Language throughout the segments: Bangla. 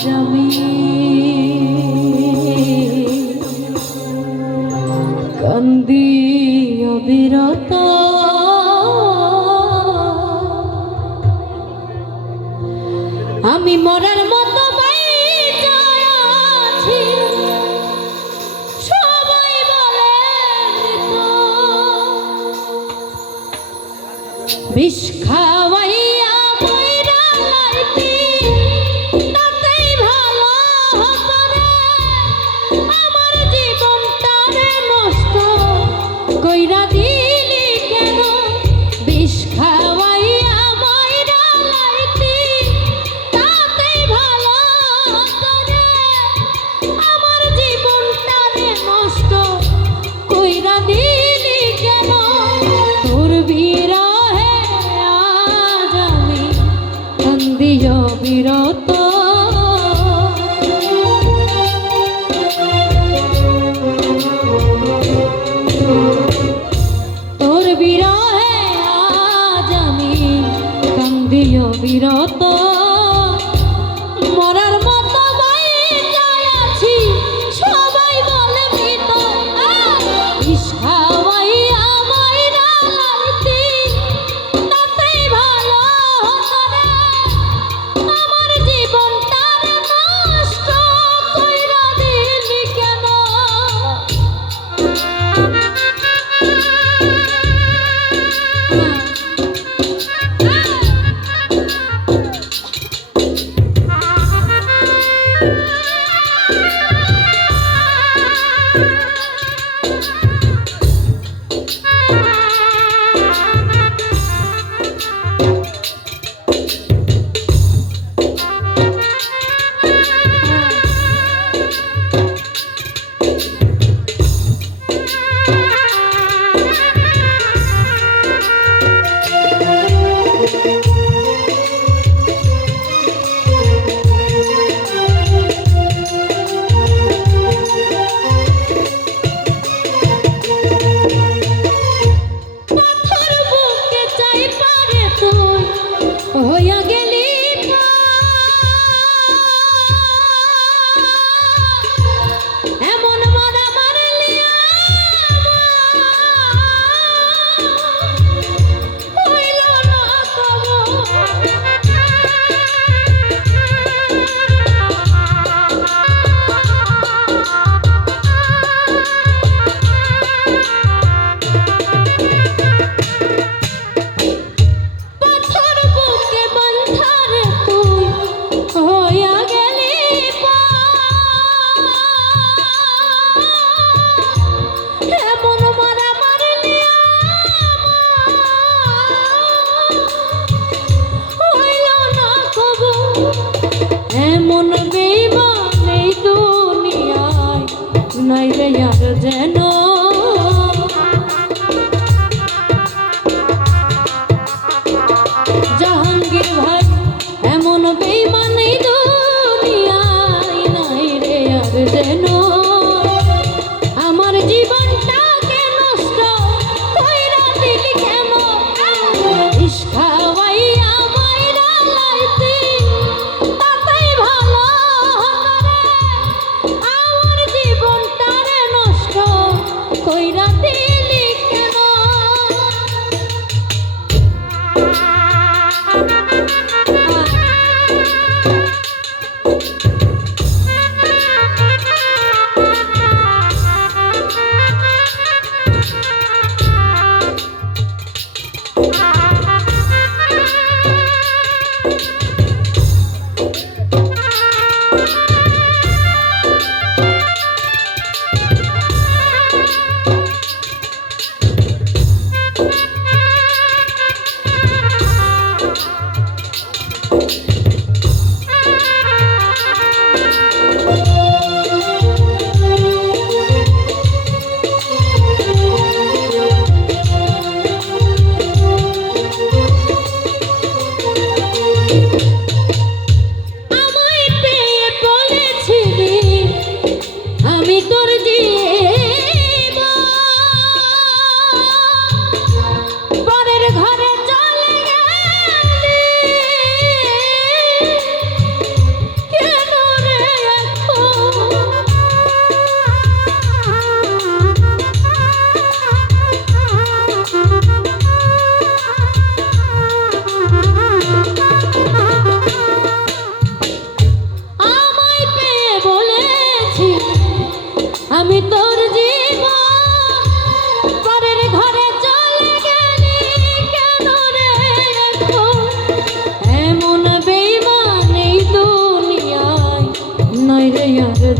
আজ আমি কান্দি অবিরত আমি মরার মতো বিষ খা বিরত নাইবে আর যেন। জাহাঙ্গীর ভাই এমন বেমানে দুনিয়ায় নাই রে আর যেন।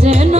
lleno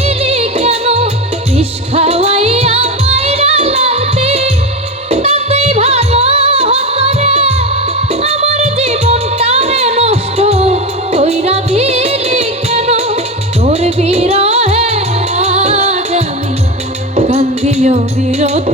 বিরত